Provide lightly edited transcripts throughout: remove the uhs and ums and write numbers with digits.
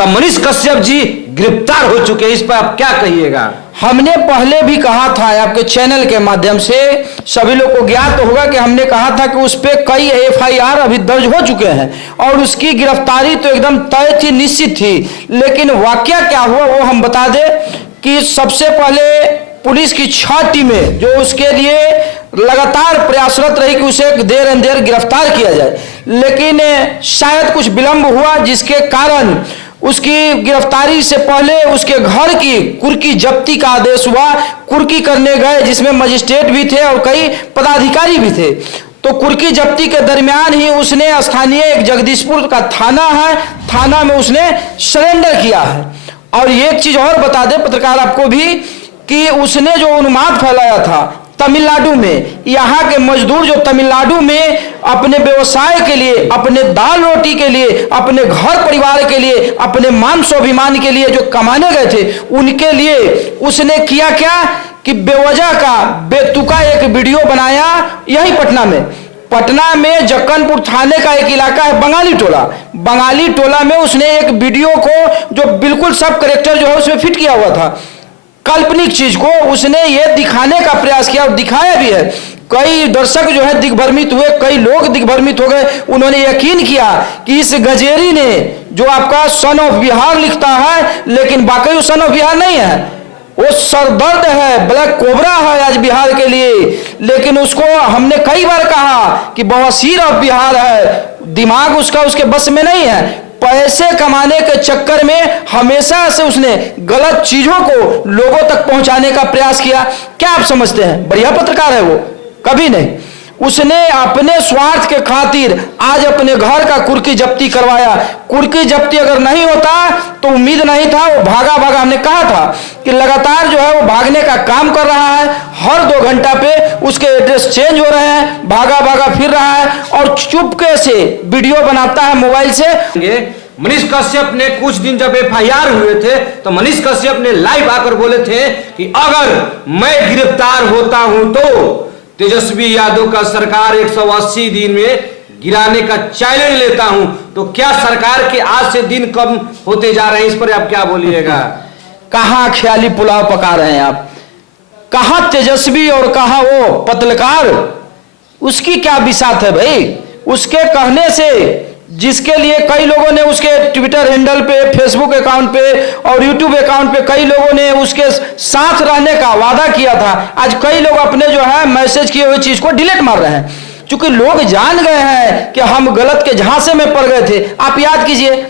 तब मनीष कश्यप जी गिरफ्तार हो चुके हैं, इस पर आप क्या कहिएगा? हमने पहले भी कहा था आपके चैनल के माध्यम से, सभी लोग को ज्ञात होगा कि हमने कहा था कि उस पर कई एफआईआर अभी दर्ज हो चुके हैं और उसकी गिरफ्तारी तो एकदम तय थी, निश्चित थी। लेकिन वाकया क्या हुआ वो हम बता दें कि सबसे पहले पुलिस की 6 टीमें जो उसके लिए लगातार प्रयासरत रही कि उसे देर अंदेर गिरफ्तार किया जाए, लेकिन शायद कुछ विलंब हुआ जिसके कारण उसकी गिरफ्तारी से पहले उसके घर की कुर्की जब्ती का आदेश हुआ। कुर्की करने गए जिसमें मजिस्ट्रेट भी थे और कई पदाधिकारी भी थे। तो कुर्की जब्ती के दरमियान ही उसने स्थानीय एक जगदीशपुर का थाना है, थाना में उसने सरेंडर किया है। और एक चीज और बता दे पत्रकार आपको भी कि उसने जो उन्माद फैलाया था तमिलनाडु में, यहाँ के मजदूर जो तमिलनाडु में अपने व्यवसाय के लिए, अपने दाल रोटी के लिए, अपने घर परिवार के लिए, अपने मान स्वाभिमान के लिए जो कमाने गए थे, उनके लिए उसने किया क्या कि बेवजह का बेतुका एक वीडियो बनाया। यही पटना में जक्कनपुर थाने का एक इलाका है बंगाली टोला, बंगाली टोला में उसने एक वीडियो को जो बिल्कुल सब करेक्टर जो है उसमें फिट किया हुआ था, काल्पनिक चीज को उसने ये दिखाने का प्रयास किया और दिखाया भी है। कई दर्शक जो है दिग्भ्रमित हुए, कई लोग दिग्भ्रमित हो गए। उन्होंने यकीन किया कि इस गजेरी ने जो आपका सन ऑफ बिहार लिखता है, लेकिन वाकई वो सन ऑफ बिहार नहीं है, वो सरदर्द है, ब्लैक कोबरा है आज बिहार के लिए। लेकिन उसको हमने कई बार कहा कि बवासीर ऑफ बिहार है, दिमाग उसका उसके बस में नहीं है। पैसे कमाने के चक्कर में हमेशा से उसने गलत चीजों को लोगों तक पहुंचाने का प्रयास किया। क्या आप समझते हैं बढ़िया पत्रकार है वो? कभी नहीं। उसने अपने स्वार्थ के खातिर आज अपने घर का कुर्की जब्ती करवाया। कुर्की जब्ती अगर नहीं होता तो उम्मीद नहीं था, वो भागा हमने कहा था कि लगातार जो है वो भागने का काम कर रहा है। हर 2 घंटा पे उसके एड्रेस चेंज हो रहे हैं, भागा फिर रहा है और चुपके से वीडियो बनाता है मोबाइल से। मनीष कश्यप ने कुछ दिन जब एफआईआर हुए थे तो मनीष कश्यप ने लाइव आकर बोले थे कि अगर मैं गिरफ्तार होता हूं तो तेजस्वी यादव का सरकार 180 दिन में गिराने का चैलेंज लेता हूं। तो क्या सरकार के आज से दिन कम होते जा रहे हैं, इस पर आप क्या बोलिएगा? कहां ख्याली पुलाव पका रहे हैं आप? कहां तेजस्वी और कहां वो पत्रकार? उसकी क्या बिसात है भाई? उसके कहने से जिसके लिए कई लोगों ने उसके ट्विटर हैंडल पे, फेसबुक अकाउंट पे और यूट्यूब अकाउंट पे कई लोगों ने उसके साथ रहने का वादा किया था, आज कई लोग अपने जो है मैसेज किए हुए चीज को डिलीट मार रहे हैं, क्योंकि लोग जान गए हैं कि हम गलत के झांसे में पड़ गए थे। आप याद कीजिए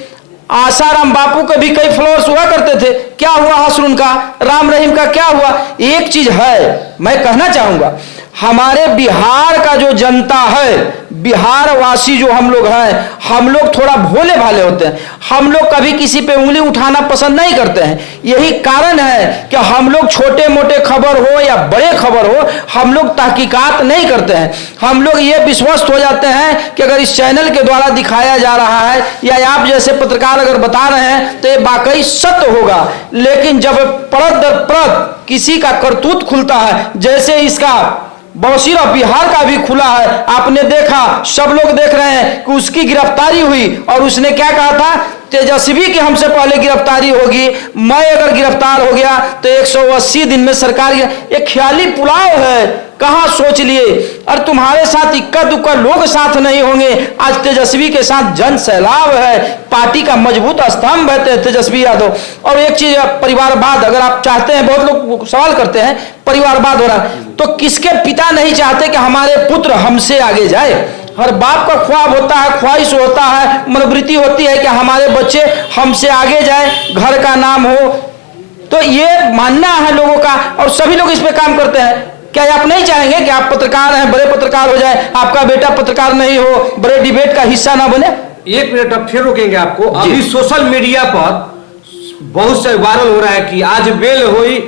आसाराम बापू के भी कई फॉलोअर्स हुआ करते थे, क्या हुआ हसरून का, राम रहीम का क्या हुआ? एक चीज है मैं कहना चाहूंगा, हमारे बिहार का जो जनता है, बिहार वासी जो हम लोग हैं, हम लोग थोड़ा भोले भाले होते हैं। हम लोग कभी किसी पे उंगली उठाना पसंद नहीं करते हैं। यही कारण है कि हम लोग छोटे मोटे खबर हो या बड़े खबर हो, हम लोग तहकीकात नहीं करते हैं। हम लोग ये विश्वस्त हो जाते हैं कि अगर इस चैनल के द्वारा दिखाया जा रहा है या आप जैसे पत्रकार अगर बता रहे हैं तो ये वाकई सत्य होगा। लेकिन जब परत दर परत किसी का करतूत खुलता है, जैसे इसका बवासीर ऑफ बिहार का भी खुला है, आपने देखा, सब लोग देख रहे हैं कि उसकी गिरफ्तारी हुई और उसने क्या कहा था, तेजस्वी की हमसे पहले गिरफ्तारी होगी, मैं अगर गिरफ्तार हो गया तो 180 दिन में सरकार। एक ख्याली पुलाव है, कहां सोच लिए? और तुम्हारे साथ इक्का दुक्का लोग साथ नहीं होंगे। आज तेजस्वी के साथ जन सैलाब है, पार्टी का मजबूत स्तंभ है तेजस्वी यादव। और एक चीज परिवारवाद अगर आप चाहते हैं, बहुत लोग सवाल करते हैं परिवारवाद हो रहा, तो किसके पिता नहीं चाहते कि हमारे पुत्र हमसे आगे जाए? हर बाप का ख्वाब होता है, ख्वाहिश होता है, मनोवृत्ति होती है कि हमारे बच्चे हमसे आगे जाए, घर का नाम हो। तो ये मानना है लोगों का और सभी लोग इस पे काम करते हैं। क्या आप नहीं चाहेंगे कि आप पत्रकार हैं, बड़े पत्रकार हो जाए, आपका बेटा पत्रकार नहीं हो, बड़े डिबेट का हिस्सा ना बने? 1 मिनट अब फिर रोकेंगे आपको। अभी सोशल मीडिया पर बहुत से वायरल हो रहा है कि आज बेल हुई,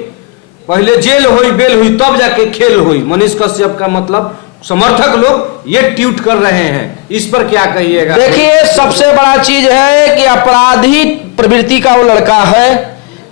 पहले जेल हुई, बेल हुई तब जाके खेल हुई। मनीष कश्यप का मतलब समर्थक लोग ये ट्वीट कर रहे हैं, इस पर क्या कहिएगा? देखिए सबसे बड़ा चीज है कि अपराधी प्रवृत्ति का वो लड़का है,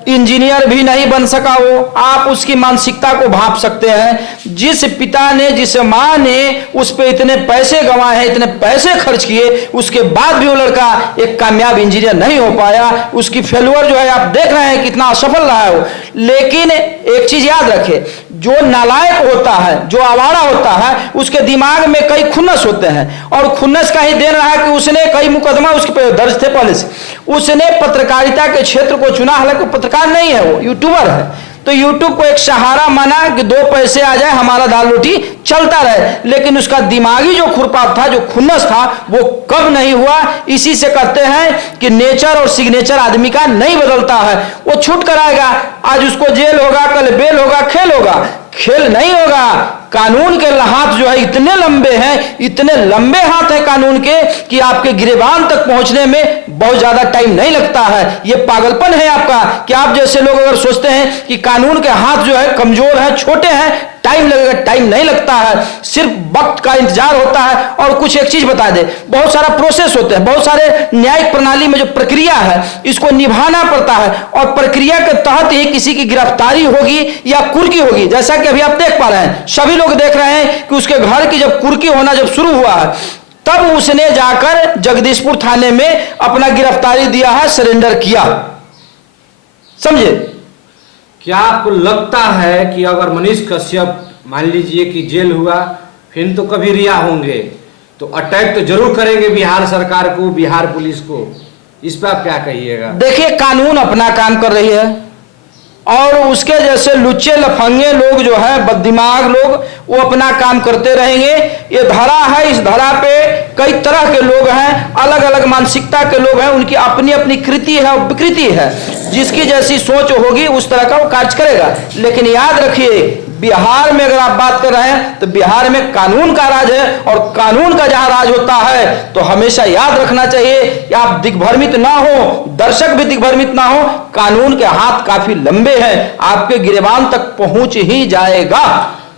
इंजीनियर भी नहीं बन सका वो। आप उसकी मानसिकता को भाप सकते हैं। जिस पिता ने, जिस माँ ने उस पे इतने पैसे गंवाए हैं, इतने पैसे खर्च किए, उसके बाद भी वो लड़का एक कामयाब इंजीनियर नहीं हो पाया। उसकी फेल्यूर जो है आप देख रहे हैं कितना असफल रहा है वो। लेकिन एक चीज याद रखें, जो नालायक होता है, जो आवारा होता है, उसके दिमाग में कई खुन्नस होते हैं, और खुन्नस का ही देन रहा है कि उसने कई मुकदमा उसके पे दर्ज थे पहले से। उसने पत्रकारिता के क्षेत्र को चुना, हालांकि पत्रकार नहीं है, वो यूट्यूबर है। तो यूट्यूब को एक सहारा माना कि 2 पैसे आ जाए, हमारा दाल रोटी चलता रहे। लेकिन उसका दिमागी जो खुरपात था, जो खुन्नस था, वो कब नहीं हुआ। इसी से कहते हैं कि नेचर और सिग्नेचर आदमी का नहीं बदलता है। वो छूट कर आएगा, आज उसको जेल होगा, कल बेल होगा, खेल होगा। खेल नहीं होगा। कानून के हाथ जो है इतने लंबे हैं, इतने लंबे हाथ हैं कानून के, कि आपके गिरेबान तक पहुंचने में बहुत ज्यादा टाइम नहीं लगता है। यह पागलपन है आपका कि आप जैसे लोग अगर सोचते हैं कि कानून के हाथ जो है कमजोर है, छोटे हैं, टाइम लगेगा, टाइम नहीं लगता है, सिर्फ वक्त का इंतजार होता है। और कुछ एक चीज बता दे, बहुत सारा प्रोसेस होते हैं, बहुत सारे न्यायिक प्रणाली में जो प्रक्रिया है, इसको निभाना पड़ता है, और प्रक्रिया के तहत ही किसी की गिरफ्तारी होगी या कुर्की होगी। जैसा कि अभी आप देख पा रहे हैं, सभी लोग देख रहे हैं कि उसके घर की जब कुर्की होना जब शुरू हुआ है, तब उसने जाकर जगदीशपुर थाने में अपना गिरफ्तारी दिया है, सरेंडर किया। समझे? क्या आपको लगता है कि अगर मनीष कश्यप मान लीजिए कि जेल हुआ, फिर तो कभी रिहा होंगे, तो अटैक तो जरूर करेंगे बिहार सरकार को, बिहार पुलिस को। इस पर आप क्या कहिएगा? देखिए, कानून अपना काम कर रही है, और उसके जैसे लुच्चे लफंगे लोग जो है, बददिमाग लोग, वो अपना काम करते रहेंगे। ये धरा है, इस धरा पे कई तरह के लोग हैं, अलग अलग मानसिकता के लोग हैं, उनकी अपनी अपनी कृति है और विकृति है। जिसकी जैसी सोच होगी उस तरह का वो कार्य करेगा। लेकिन याद रखिए, बिहार में अगर आप बात कर रहे हैं तो बिहार में कानून का राज है, और कानून का जहां राज होता है तो हमेशा याद रखना चाहिए कि आप दिग्भ्रमित ना हो, दर्शक भी दिग्भ्रमित ना हो। कानून के हाथ काफी लंबे हैं, आपके गिरेबान तक पहुंच ही जाएगा।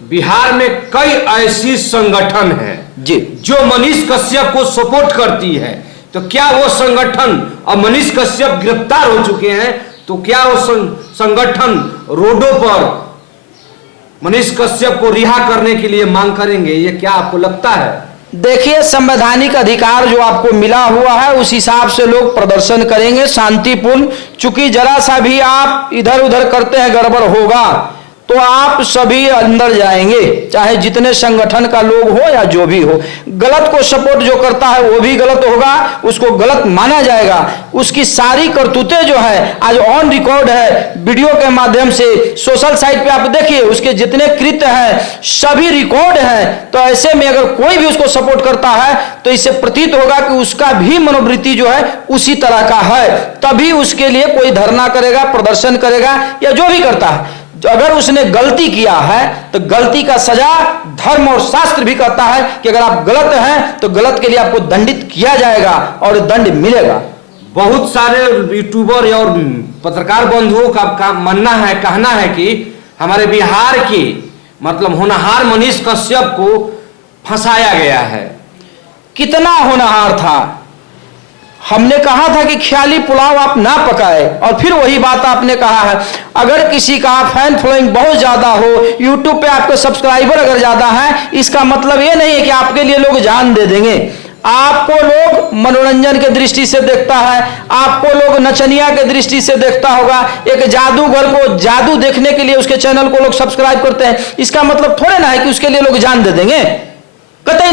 बिहार में कई ऐसी संगठन है जी जो मनीष कश्यप को सपोर्ट करती है, तो क्या वो संगठन, अब मनीष कश्यप गिरफ्तार हो चुके हैं, तो क्या वो संगठन रोडों पर मनीष कश्यप को रिहा करने के लिए मांग करेंगे? ये क्या आपको लगता है? देखिए, संवैधानिक अधिकार जो आपको मिला हुआ है, उस हिसाब से लोग प्रदर्शन करेंगे शांतिपूर्ण। चूंकि जरा सा भी आप इधर उधर करते हैं, गड़बड़ होगा तो आप सभी अंदर जाएंगे, चाहे जितने संगठन का लोग हो या जो भी हो। गलत को सपोर्ट जो करता है वो भी गलत होगा, उसको गलत माना जाएगा। उसकी सारी करतूतें जो है आज ऑन रिकॉर्ड है, वीडियो के माध्यम से सोशल साइट पे आप देखिए, उसके जितने कृत्य हैं सभी रिकॉर्ड हैं। तो ऐसे में अगर कोई भी उसको सपोर्ट करता है तो इससे प्रतीत होगा कि उसका भी मनोवृत्ति जो है उसी तरह का है, तभी उसके लिए कोई धरना करेगा, प्रदर्शन करेगा, या जो भी करता है। अगर उसने गलती किया है तो गलती का सजा धर्म और शास्त्र भी कहता है कि अगर आप गलत हैं तो गलत के लिए आपको दंडित किया जाएगा और दंड मिलेगा। बहुत सारे यूट्यूबर और पत्रकार बंधुओं का मानना है, कहना है कि हमारे बिहार की मतलब होनहार मनीष कश्यप को फंसाया गया है। कितना होनहार था? हमने कहा था कि ख्याली पुलाव आप ना पकाए, और फिर वही बात आपने कहा है। अगर किसी का फैन फॉलोइंग बहुत ज्यादा हो, यूट्यूब पे आपके सब्सक्राइबर अगर ज्यादा है, इसका मतलब ये नहीं है कि आपके लिए लोग जान दे देंगे। आपको लोग मनोरंजन के दृष्टि से देखता है, आपको लोग नचनिया के दृष्टि से देखता होगा। एक जादूगर को जादू देखने के लिए उसके चैनल को लोग सब्सक्राइब करते हैं, इसका मतलब थोड़े ना है कि उसके लिए लोग जान दे देंगे। कतई